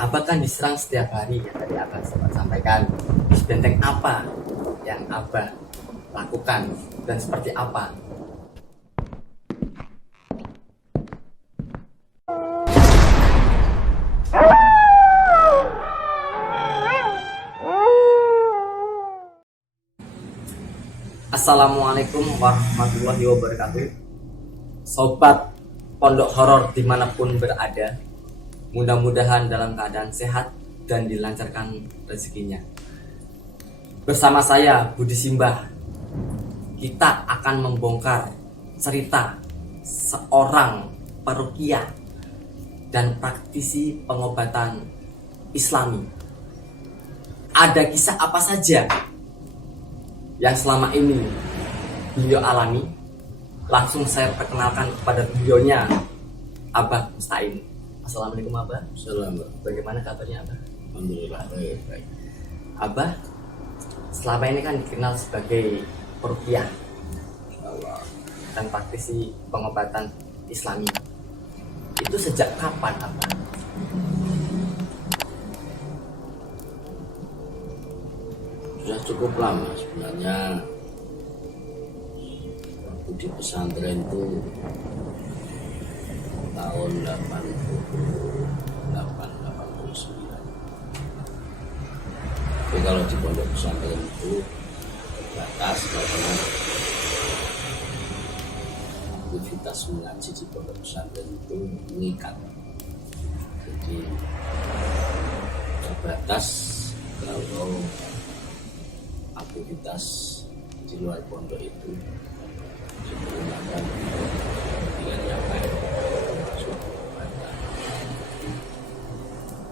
Abah kan diserang setiap hari ya, tadi Abah sempat sampaikan. Terus benteng apa yang Abah lakukan dan seperti apa? Assalamualaikum warahmatullahi wabarakatuh. Sobat Pondok Horor dimanapun berada, mudah-mudahan dalam keadaan sehat dan dilancarkan rezekinya. Bersama saya Budi Simbah, kita akan membongkar cerita seorang peruqyah dan praktisi pengobatan Islami. Ada kisah apa saja yang selama ini beliau alami? Langsung saya perkenalkan kepada beliaunya, Abah Mustain. Assalamualaikum Abah. Assalamualaikum. Bagaimana kabarnya Abah? Alhamdulillah baik. Abah selama ini kan dikenal sebagai peruqyah Allah. dan praktisi pengobatan Islami. Itu sejak kapan Abah? Sudah cukup lama sebenarnya. Waktu di pesantren itu tahun 88-89. Tapi kalau di pondok pesantren itu terbatas karena aktivitas mengaji di pondok pesantren itu mengikat. Jadi terbatas kalau aktivitas di luar pondok itu menggunakan kepentingan yang lain, termasuk pengobatan.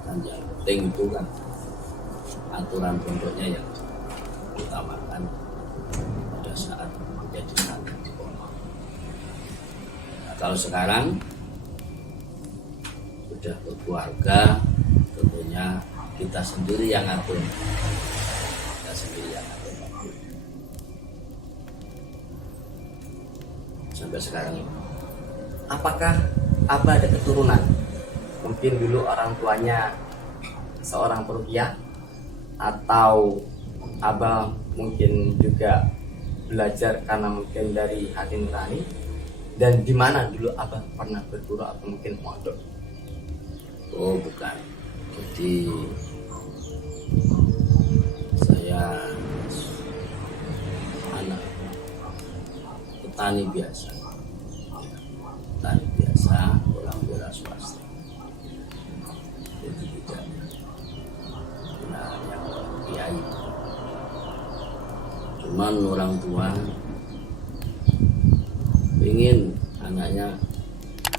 Dan yang penting itu kan aturan pondoknya yang diutamakan pada saat menjadi santri di pondok. Nah, kalau sekarang sudah berkeluarga, tentunya kita sendiri yang atur. Sampai sekarang ini. Apakah Abah ada keturunan? Mungkin dulu orang tuanya seorang peruqyah, atau Abah mungkin juga belajar karena mungkin dari hati nurani. Dan di mana dulu Abah pernah berguru atau mungkin mondok? Oh bukan. Jadi saya anak petani biasa, orang wira swasta. Jadi tidak kenal yang kiai. Cuman orang tua ingin anaknya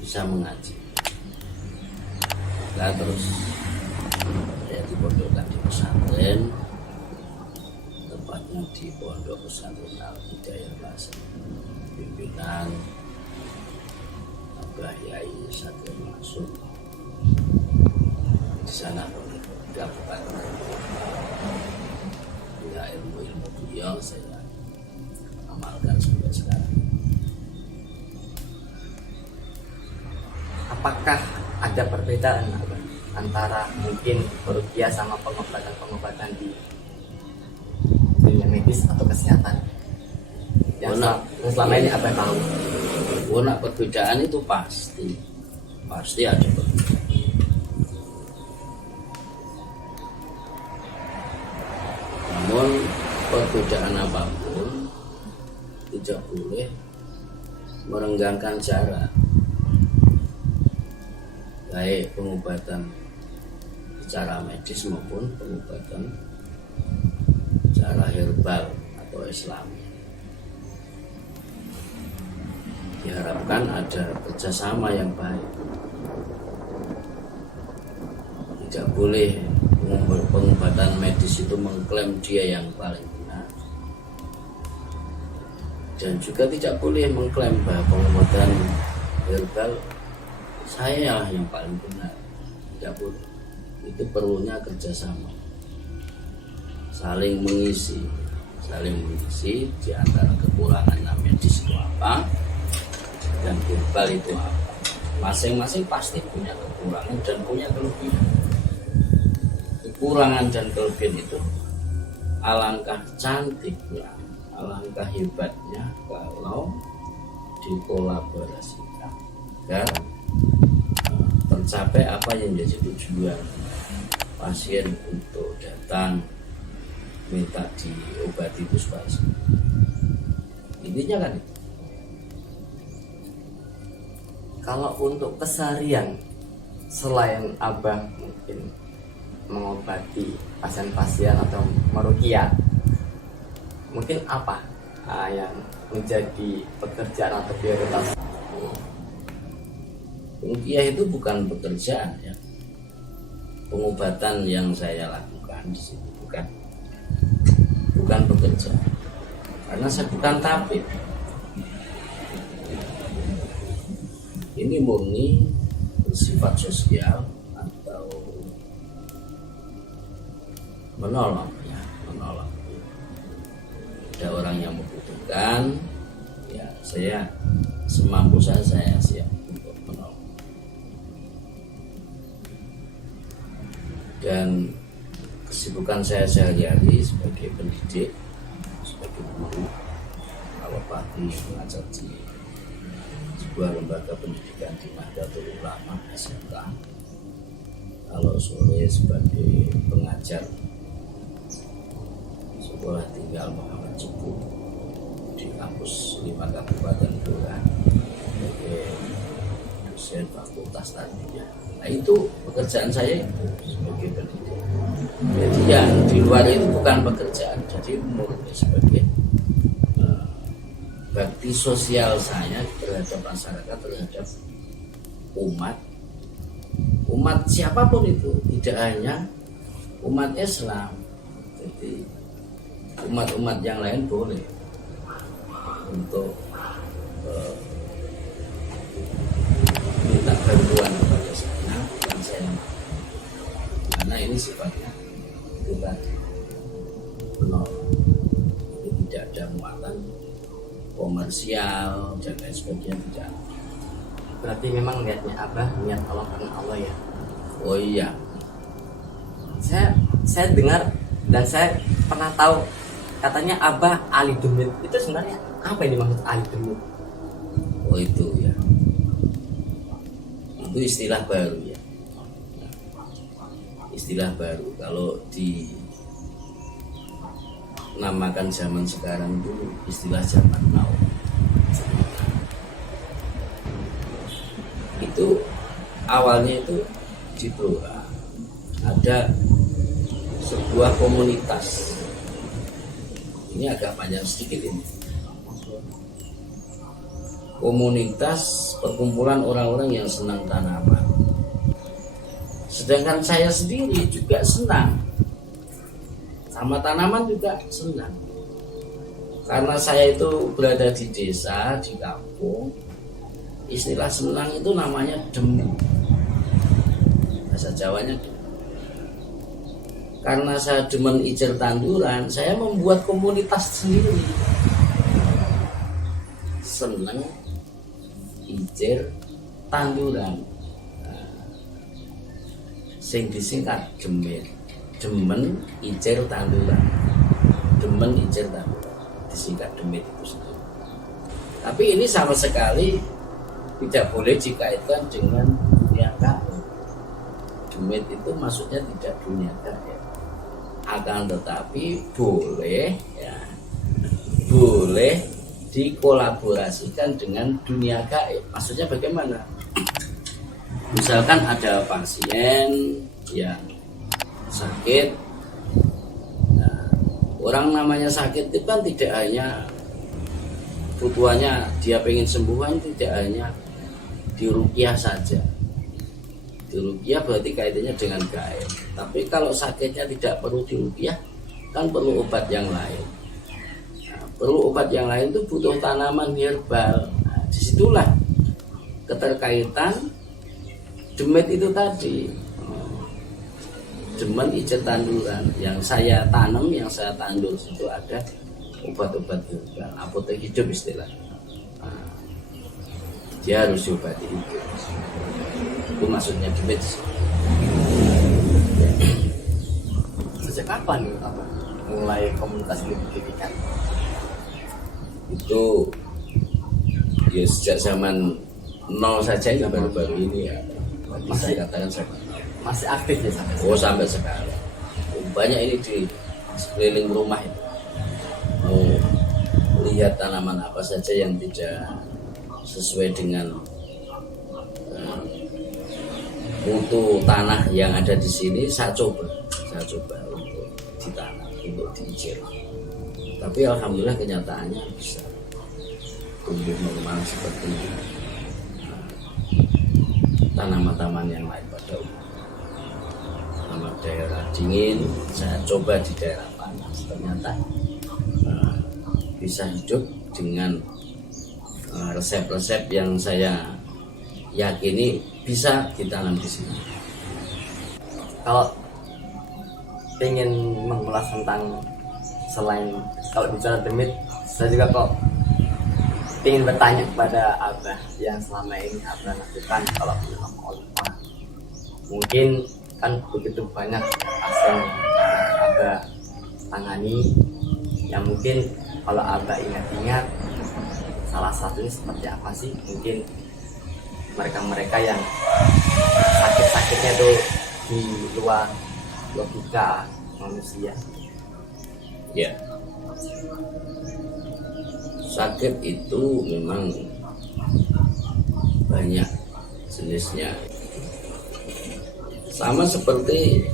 bisa mengaji. Nah, terus saya dipondokkan di pesantren, tepatnya di pondok pesantren Al-Hidayah Bahasa, pimpinan Abah Yai Satria Masuk. Di sana dapatkan ya ilmu beliau, saya amalkan sampai sekarang. Apakah ada perbedaan Abah antara mungkin peruqyah sama pengobatan di dunia medis atau kesehatan yang selama ini Abah tahu? Nak perbedaan itu pasti ada perbedaan. Namun perbedaan apapun tidak boleh merenggangkan cara, baik pengobatan secara medis maupun pengobatan secara herbal atau Islami. Diharapkan ada kerjasama yang baik. Tidak boleh pengobatan medis itu mengklaim dia yang paling benar, dan juga tidak boleh mengklaim bahwa pengobatan herbal saya yang paling benar. Tidak boleh. Itu perlunya kerjasama, saling mengisi di antara kekurangan medis itu apa dan herbal itu apa. Masing-masing pasti punya kekurangan dan punya kelebihan. kekurangan dan kelebihan itu alangkah cantiknya, alangkah hebatnya kalau dikolaborasikan agar tercapai apa yang menjadi tujuan pasien untuk datang minta diobati puspasi. Intinya kan itu. Kalau untuk keseharian, selain Abah mungkin mengobati pasien-pasien atau meruqyah, mungkin apa yang menjadi pekerjaan atau prioritas? Ruqyah itu bukan pekerjaan ya, pengobatan yang saya lakukan di situ bukan pekerjaan, karena saya bukan tabib. Ini murni bersifat sosial atau menolong ya, menolong. Ada orang yang membutuhkan, ya saya semampu saya siap untuk menolong. Dan kesibukan saya sehari-hari sebagai pendidik, sebagai guru, kalau pagi mengajar di sebuah lembaga pendidikan di Nahdlatul Ulama SMK, kalau sore sebagai pengajar sekolah tinggal Muhammad Cepu di kampus 5 Kabupaten Kelurahan sebagai dosen fakultas tarbiyah. Nah itu pekerjaan saya sebagai pendidik. Jadi yang di luar itu bukan pekerjaan, jadi murni sebagai bakti sosial saya terhadap masyarakat, terhadap umat siapapun itu, tidak hanya umat Islam. Jadi umat-umat yang lain boleh untuk minta bantuan kepada saya, dan saya karena ini sifatnya bukan menolong, jadi tidak ada muatan komersial dan lain sebagainya, tidak. Berarti memang niatnya Abah niat Allah karena Allah ya. Oh iya, Saya dengar dan saya pernah tahu katanya Abah Ali Demit. Itu sebenarnya apa yang dimaksud Ali Demit? oh itu ya, itu istilah baru ya, istilah baru. Kalau dinamakan zaman sekarang itu istilah zaman now. Itu awalnya itu di Blora ada sebuah komunitas, ini agak panjang sedikit ini, komunitas perkumpulan orang-orang yang senang tanaman. Sedangkan saya sendiri juga senang sama tanaman, juga senang. Karena saya itu berada di desa, di kampung, istilah senang itu namanya demi, bahasa Jawanya demi. Karena saya demen ijer tanduran, saya membuat komunitas sendiri, seneng ijer tanduran, sing disingkat demen ijer tanduran, demen ijer tanduran, disingkat demit itu sendiri. Tapi ini sama sekali tidak boleh dikaitkan dengan dunia gaib. Demit itu maksudnya tidak dunia gaib, akan tetapi boleh ya, boleh dikolaborasikan dengan dunia gaib. Maksudnya bagaimana? Misalkan ada pasien yang sakit, nah, orang namanya sakit itu kan tidak hanya butuhannya dia pengen sembuhan, tidak hanya diruqyah saja. Diruqyah berarti kaitannya dengan gaib. Tapi kalau sakitnya tidak perlu diruqyah, kan perlu obat yang lain. Nah, perlu obat yang lain itu butuh tanaman herbal. Nah, disitulah keterkaitan demit itu tadi. Demen ijer tanduran yang saya tanam, yang saya tandur itu ada obat-obat herbal, apotek hidup istilahnya. Nah, dia harus diobati hidup. Itu maksudnya demit. kapan nih Abah mulai komunitas ini didirikan? Itu ya sejak zaman nol saja, ya baru-baru ini ya. Saya katakan Masih aktif ya sampai oh sampai sekarang. Banyak ini di sekeliling rumah itu. Mau lihat tanaman apa saja yang tidak sesuai dengan mutu tanah yang ada di sini, saya coba untuk ditanam, untuk diijil. Tapi alhamdulillah kenyataannya bisa tumbuh normal seperti tanaman-tanaman yang lain pada umumnya. Sama daerah dingin, saya coba di daerah panas, ternyata bisa hidup dengan resep-resep yang saya yakini bisa ditanam di sini. Kalau ingin mengulas tentang selain kalau bicara demit, saya juga kok ingin bertanya kepada Abah yang selama ini Abah lakukan kalau menanam oliva. Mungkin kan begitu banyak pasien yang Abah tangani, yang mungkin kalau Abah ingat-ingat salah satunya seperti apa sih? Mungkin mereka-mereka yang sakit-sakitnya tuh di luar logika manusia. Ya, sakit itu memang banyak jenisnya. Sama seperti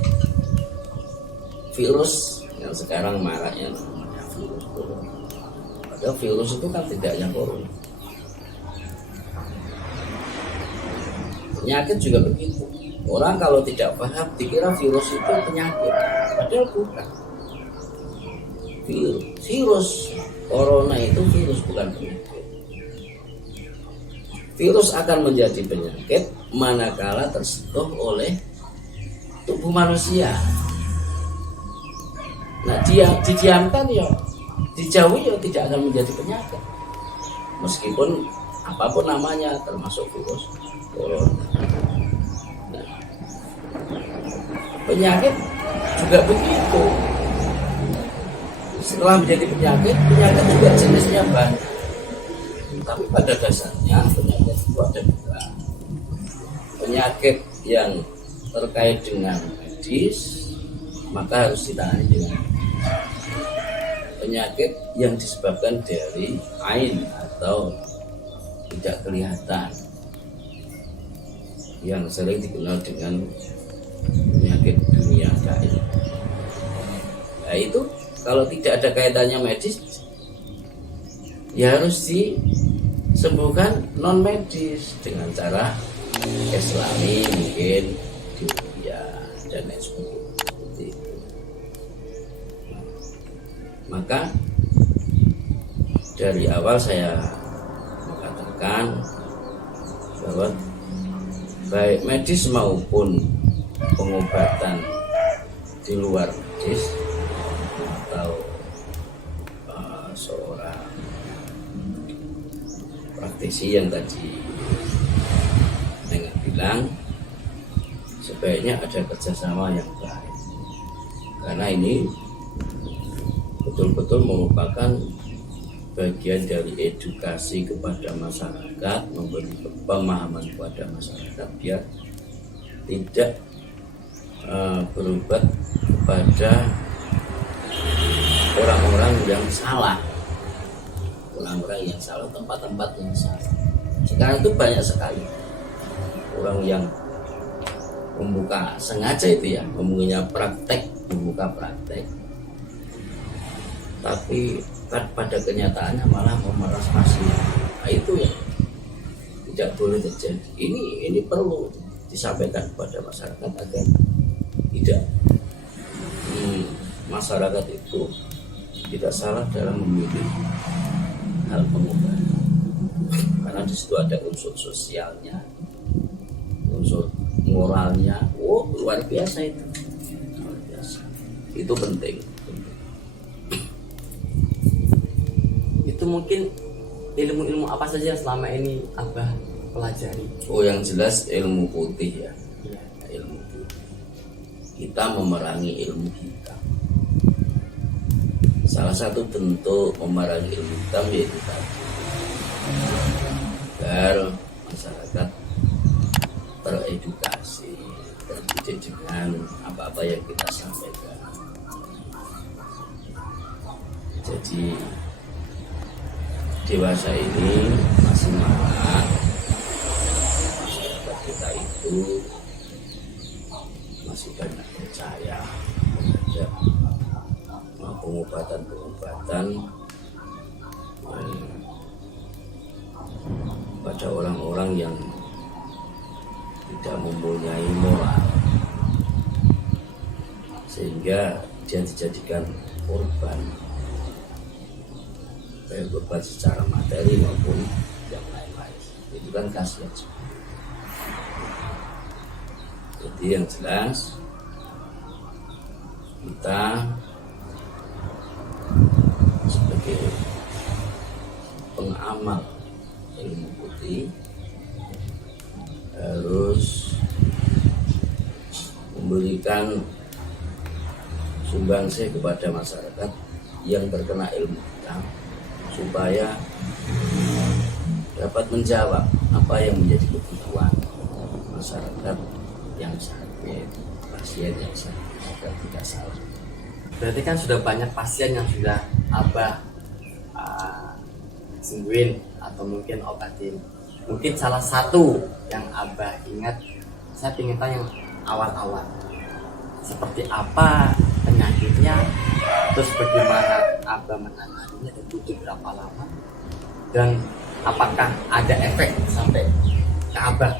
virus yang sekarang maraknya namanya virus corona. Padahal virus itu kan tidak yang corona. Penyakit juga begitu. Orang kalau tidak paham dikira virus itu penyakit, padahal bukan. Virus corona itu virus, bukan penyakit. Virus akan menjadi penyakit manakala tersentuh oleh tubuh manusia. Nah, dia didiamkan ya, dijauhi ya tidak akan menjadi penyakit. Meskipun apapun namanya, termasuk virus corona. Nah, penyakit juga begitu. Setelah menjadi penyakit juga jenisnya banyak. Tapi pada dasarnya penyakit itu ada dua. Penyakit yang terkait dengan medis, maka harus ditangani dengan penyakit yang disebabkan dari ain atau tidak kelihatan, yang sering dikenal dengan penyakit dunia gaib. Nah, itu kalau tidak ada kaitannya medis, ya harus disembuhkan non medis dengan cara Islami, mungkin ya, dan lain sebagainya. Seperti itu. Maka dari awal saya mengatakan bahwa baik medis maupun pengobatan di luar medis atau seorang praktisi yang tadi Neng bilang, sebaiknya ada kerjasama yang baik, karena ini betul-betul merupakan bagian dari edukasi kepada masyarakat, memberi pemahaman kepada masyarakat biar tidak berobat kepada orang-orang yang salah, tempat-tempat yang salah. Sekarang itu banyak sekali orang yang sengaja itu ya, mempunyai membuka praktek, tapi pada kenyataannya malah memeras pasien. Nah, itu ya tidak boleh terjadi. Ini perlu disampaikan kepada masyarakat agar tidak masyarakat itu tidak salah dalam memilih hal pengobatan, karena di situ ada unsur sosialnya, unsur moralnya. Luar biasa itu, luar biasa. Itu penting. Itu mungkin ilmu-ilmu apa saja yang selama ini Abah pelajari? Yang jelas ilmu putih ya. Ya. Ilmu putih. Kita memerangi ilmu hitam. salah satu bentuk memerangi ilmu hitam yaitu tadi, agar masyarakat teredukasi, terdidik dengan apa-apa yang kita sampaikan. Jadi dewasa ini masih marah, masyarakat kita itu masih banyak percaya terhadap pengobatan-pengobatan pada orang-orang yang tidak mempunyai moral, sehingga dia dijadikan korban, baik korban secara materi maupun yang lain-lain. Itu kan kasihan. Jadi yang jelas kita sebagai pengamal ilmu putih harus memberikan sumbangsih kepada masyarakat yang terkena ilmu hitam supaya dapat menjawab apa yang menjadi kebutuhan masyarakat yang sakit, pasien yang sakit agar tidak salah. Berarti kan sudah banyak pasien yang sudah Abah sembuhin atau mungkin obatin. Mungkin salah satu yang Abah ingat, saya ingin tanya yang awal-awal. Seperti apa penyakitnya, terus bagaimana Abah menanganinya dan butuh berapa lama, dan apakah ada efek sampai ke Abah?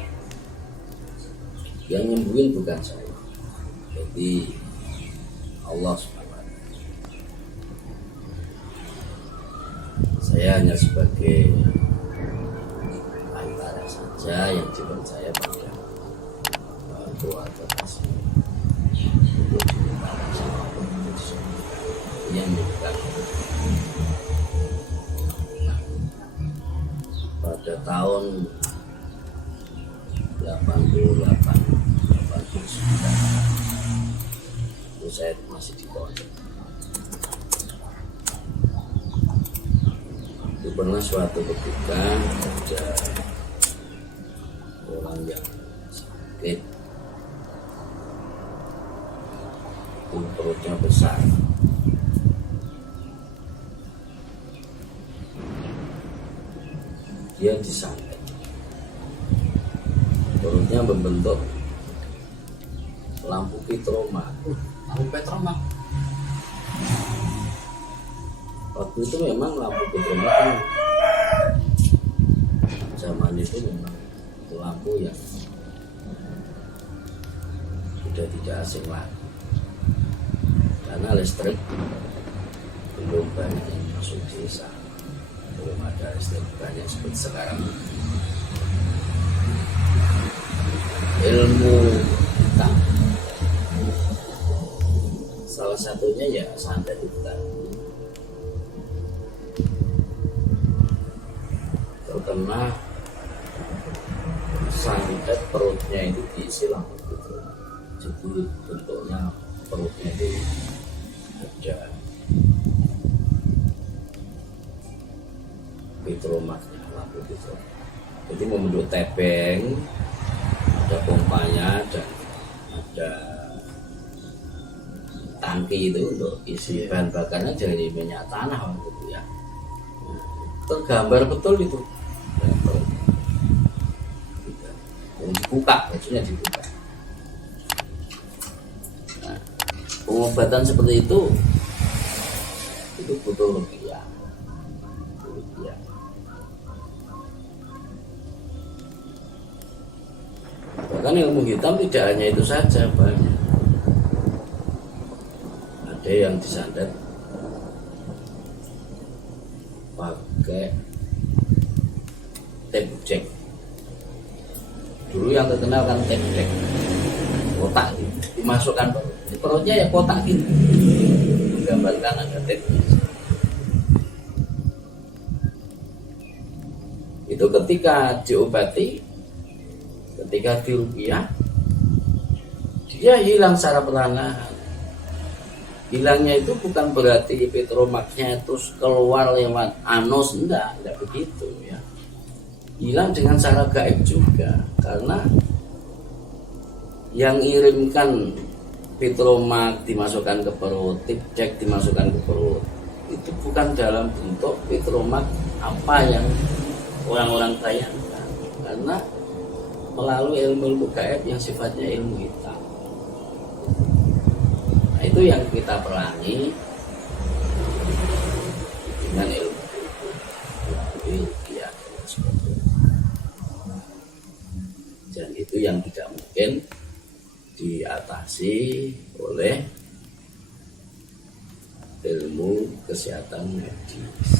Yang nyembuhin bukan saya, jadi Allah SWT. Saya hanya sebagai antara saja yang dipercaya pada keluarga pasien untuk diminta sama Allah yang bukan. Pada tahun 88 itu saya masih di pondok. Itu pernah suatu ketika ada orang yang sakit, perutnya besar, dia disantet, perutnya membentuk lampu petroma. Lampu petroma. Waktu itu memang lampu petroma kan zaman itu memang lampu yang sudah tidak asing lagi, karena listrik belum banyak yang masuk desa, belum ada listrik banyak seperti sekarang. Ilmu hitam salah satunya ya santet itu tadi, terkena santet perutnya itu diisi lampu gitu, jadi bentuknya perutnya itu ada petromaknya, lampu gitu, jadi membentuk tepeng, ada pompanya dan ada tangki itu untuk isi bahan bakarnya dari minyak tanah waktu itu ya. Tergambar betul itu. Dibuka, bajunya dibuka. Nah, pengobatan seperti itu butuh rupiah. Bahkan ilmu hitam tidak hanya itu saja, banyak. Ada yang disantet pakai tape jack. Dulu yang terkenal kan tape jack, kotak gitu, dimasukkan di perutnya ya kotak gitu, menggambarkan ada tape. Itu ketika diobati, ketika dirupiah, dia hilang secara perlahan-lahan. Hilangnya itu bukan berarti petromaknya itu keluar lewat anus, enggak begitu ya. Hilang dengan cara gaib juga, karena yang ngirimkan petromak dimasukkan ke perut, tipdek dimasukkan ke perut, itu bukan dalam bentuk petromak apa yang orang-orang bayangkan, karena melalui ilmu gaib yang sifatnya ilmu hitam. Nah, itu yang kita perangi dengan ilmu ya, dan itu yang tidak mungkin diatasi oleh ilmu kesehatan medis,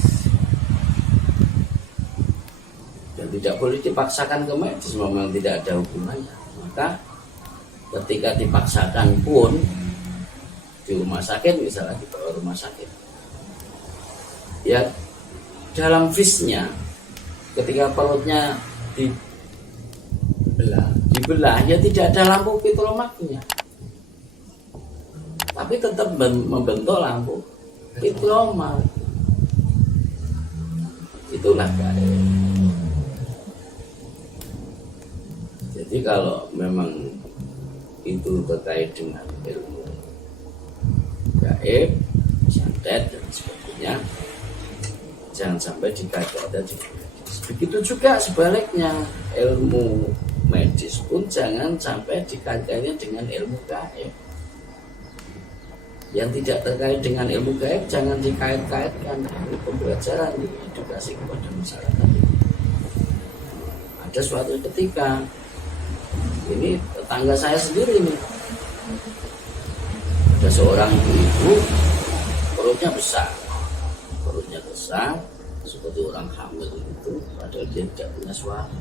dan tidak boleh dipaksakan ke medis, memang tidak ada hubungannya. Maka ketika dipaksakan pun di rumah sakit, misalnya dibawa rumah sakit, ya dalam visnya ketika perutnya dibelah ya tidak ada lampu petromaknya, tapi tetap membentuk lampu petromak. Itulah gaib. Jadi kalau memang itu terkait dengan ilmu gaib, santet dan sebagainya, jangan sampai dikait-kaitkan dengan medis. Begitu juga sebaliknya, ilmu medis pun jangan sampai dikait-kaitkan dengan ilmu gaib. Yang tidak terkait dengan ilmu gaib jangan dikait-kaitkan dengan pembelajaran di edukasi kepada masyarakat. Ada suatu ketika, ini tetangga saya sendiri nih, ada seorang ibu perutnya besar seperti orang hamil itu, padahal dia tidak punya suami,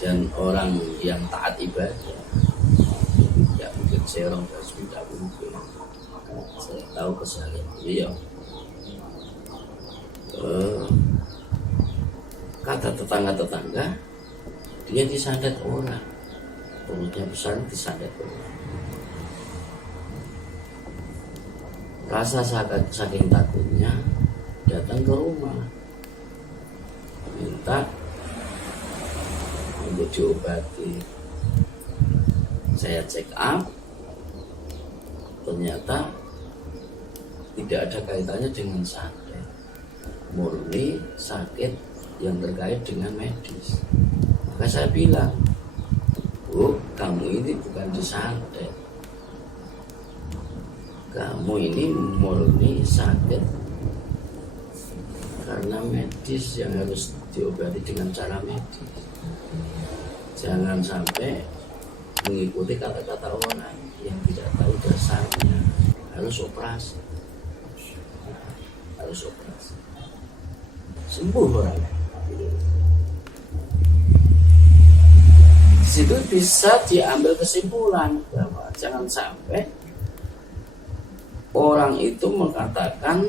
dan orang yang taat ibadah, tidak mungkin serong dan tidak mungkin. Saya tahu keseharian beliau. Kata tetangga-tetangga, dia disandet orang, perutnya besar disandet orang. Rasa saking takutnya datang ke rumah, minta untuk diobati. Saya check up, ternyata tidak ada kaitannya dengan sakit, murni sakit yang terkait dengan medis. Maka saya bilang, Bu, kamu ini bukan disantet, kamu ini murni sakit karena medis yang harus diobati dengan cara medis. Jangan sampai mengikuti kata-kata orang yang tidak tahu dasarnya. Harus operasi, sembuh orang. Di situ bisa diambil kesimpulan bahwa jangan sampai orang itu mengatakan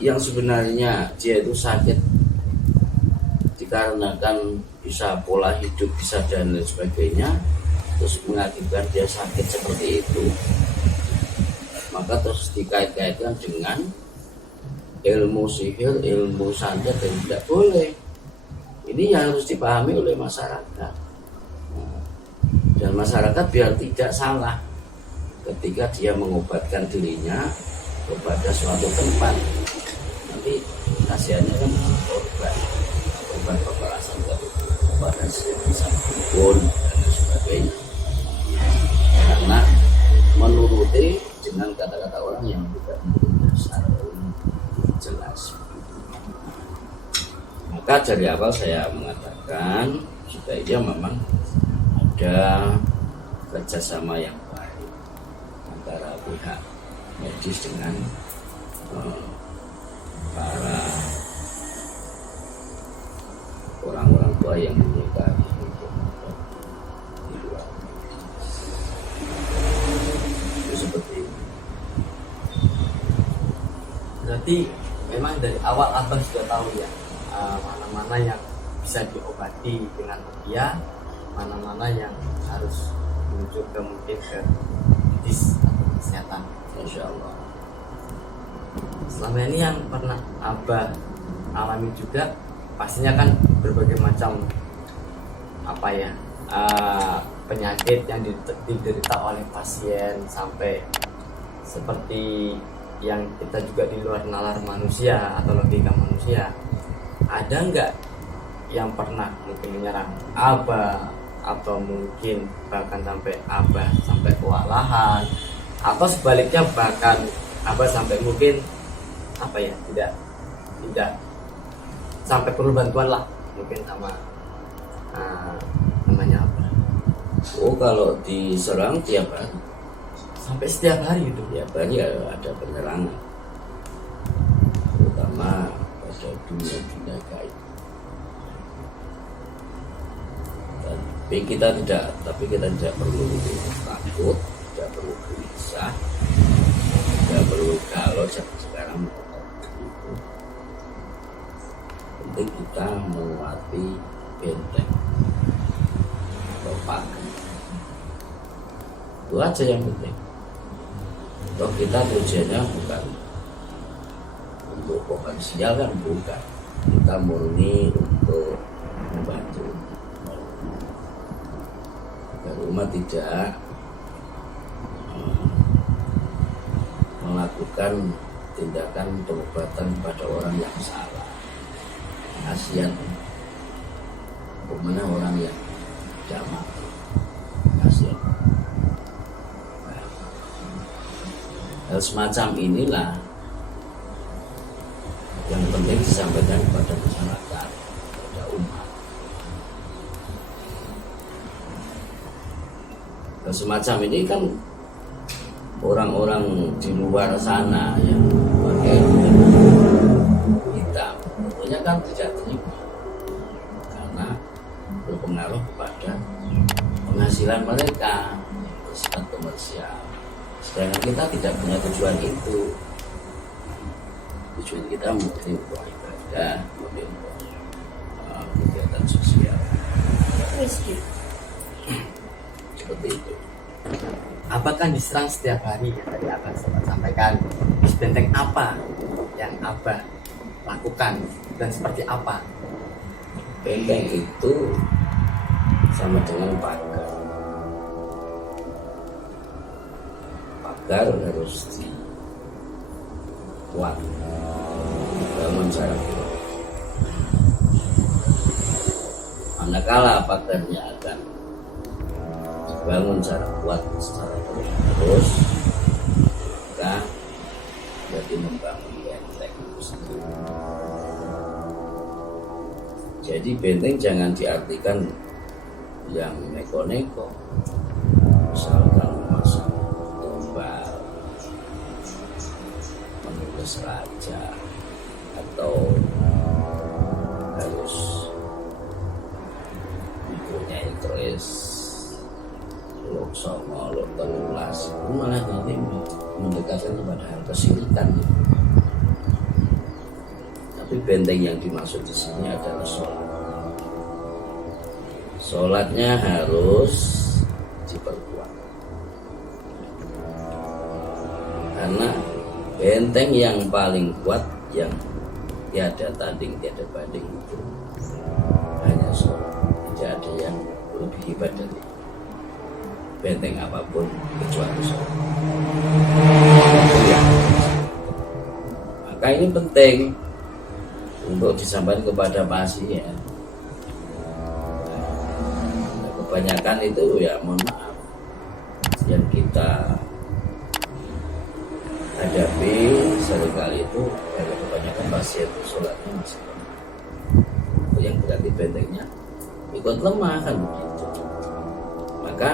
yang sebenarnya dia itu sakit dikarenakan bisa pola hidup, bisa dan lain sebagainya, terus mengakibatkan dia sakit seperti itu, maka terus dikait-kaitkan dengan ilmu sihir, ilmu santet, dan tidak boleh. Ini yang harus dipahami oleh masyarakat, dan masyarakat biar tidak salah ketika dia mengobatkan dirinya kepada suatu tempat. Nanti kasihannya kan korban kekerasan kepada siapapun dan sebagainya, karena menuruti dengan kata-kata orang yang tidak dasar jelas. Maka dari awal saya mengatakan sebaiknya memang ada kerjasama yang baik antara pihak medis dengan para orang-orang tua yang menyukai di luar. Itu seperti itu. Berarti memang dari awal Abang sudah tahu ya, mana-mana yang bisa diobati dengan rupiah, mana-mana yang harus menuju ke mungkin ke medis atau kesehatan. Masya Allah. Selama ini yang pernah Abah alami juga pastinya kan berbagai macam penyakit yang diderita oleh pasien, sampai seperti yang kita juga di luar nalar manusia atau logika manusia. Ada nggak yang pernah mungkin menyerang Abah, atau mungkin bahkan sampai Abah sampai kewalahan, atau sebaliknya bahkan Abah sampai mungkin tidak sampai perlu bantuan lah mungkin sama namanya apa? Oh, kalau diserang tiap hari, Sampai setiap hari itu. tiap hari ada penyerangan, terutama pada dunia gaib. Tapi kita tidak perlu takut, tidak perlu gelisah, tidak perlu galau sekarang. Penting kita menguati benteng atau pagar. Itu aja yang penting. Toh kita tujuannya bukan untuk komersial, kan bukan. Kita murni untuk membantu. Agar umat tidak melakukan tindakan pengobatan pada orang yang salah. Kasihan bagaimana orang yang jamak, kasihan. Hal semacam inilah yang penting disampaikan kepada masyarakat, kepada umat. Hal semacam ini kan orang-orang di luar sana yang pakai hitam tentunya kan tidak terima, karena berpengaruh kepada penghasilan mereka, bersifat komersial. Sedangkan kita tidak punya tujuan itu. Tujuan kita mungkin untuk ibadah, mungkin kegiatan sosial. Seperti itu. Abah kan diserang setiap hari ya, tadi Abah sempat sampaikan. Terus benteng apa yang Abah lakukan dan seperti apa? Benteng itu sama dengan pagar. Pagar harus dikuat, bangun secara kuat. Manakala pagarnya akan dibangun secara kuat, secara terus, maka berarti membangun benteng itu sendiri. Jadi benteng jangan diartikan yang neko-neko, misalkan memasang tombak, menulis raja, atau harus mempunyai keris Lok Songo, Lok Telulas, itu malah nanti mendekatkan kepada hal kesyirikan. Tapi benteng yang dimaksud di sini adalah sholat. Sholatnya harus diperkuat, karena benteng yang paling kuat, yang tiada tanding tiada banding itu hanya sholat. Tidak ada yang lebih hebat dari benteng apapun kecuali sholat. Maka ini penting untuk disampaikan kepada pasien. Kebanyakan itu ya mohon maaf yang kita hadapi seringkali itu dari kebanyakan pasien itu sholatnya masih lemah. Yang berarti bentengnya ikut lemah kan begitu. Maka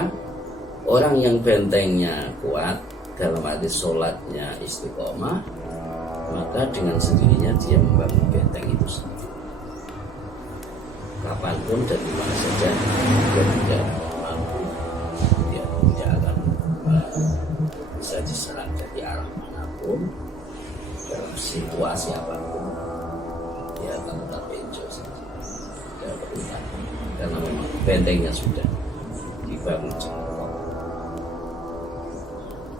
orang yang bentengnya kuat dalam arti sholatnya istiqomah, maka dengan sendirinya dia membangun benteng itu sendiri. Kapanpun dan di mana saja dia tidak mampu, dia tidak akan bisa diserang dari arah manapun, dalam situasi apapun dia akan tetap enjoy saja, tidak perlu takut, karena memang bentengnya sudah dibangun.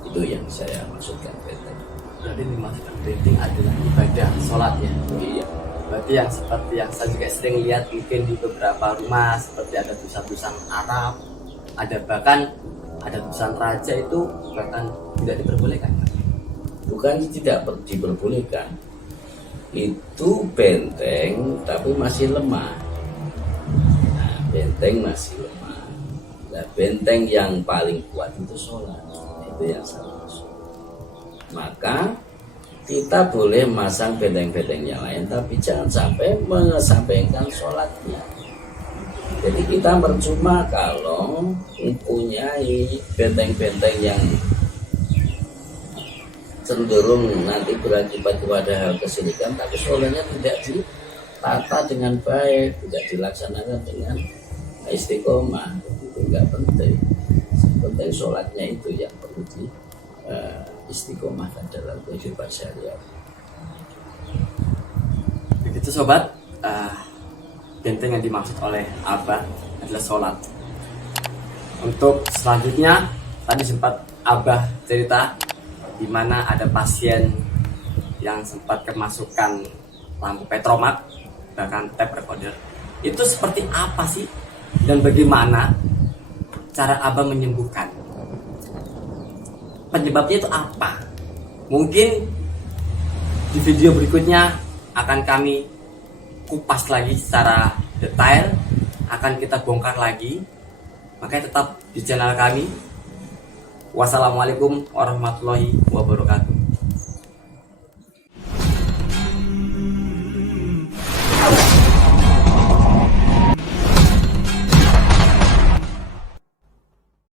Itu yang saya maksudkan benteng. Berarti dimaksudkan benteng adalah ibadah sholat ya. Iya. Berarti yang seperti yang saya juga sering lihat mungkin di beberapa rumah seperti ada tulisan-tulisan Arab, ada bahkan ada tulisan raja itu bahkan tidak diperbolehkan. Bukan tidak diperbolehkan, itu benteng tapi masih lemah. Nah, benteng masih lemah. Nah, benteng yang paling kuat itu sholat, itu yang saya maksud. Maka kita boleh masang benteng-benteng yang lain, tapi jangan sampai mengesampingkan sholatnya. Jadi kita percuma kalau mempunyai benteng-benteng yang cenderung nanti berakibat kepada hal kesyirikan, tapi sholatnya tidak ditata dengan baik, tidak dilaksanakan dengan istiqomah. Itu enggak penting. Penting sholatnya itu yang perlu di istiqomahkan dalam kehidupan sehari-hari. Begitu sobat, benteng yang dimaksud oleh Abah adalah sholat. Untuk selanjutnya, tadi sempat Abah cerita di mana ada pasien yang sempat kemasukan lampu petromak, bahkan tape recorder. Itu seperti apa sih? Dan bagaimana cara Abah menyembuhkan? Penyebabnya itu apa? Mungkin di video berikutnya akan kami kupas lagi secara detail, akan kita bongkar lagi. Makanya tetap di channel kami. Wassalamualaikum warahmatullahi wabarakatuh.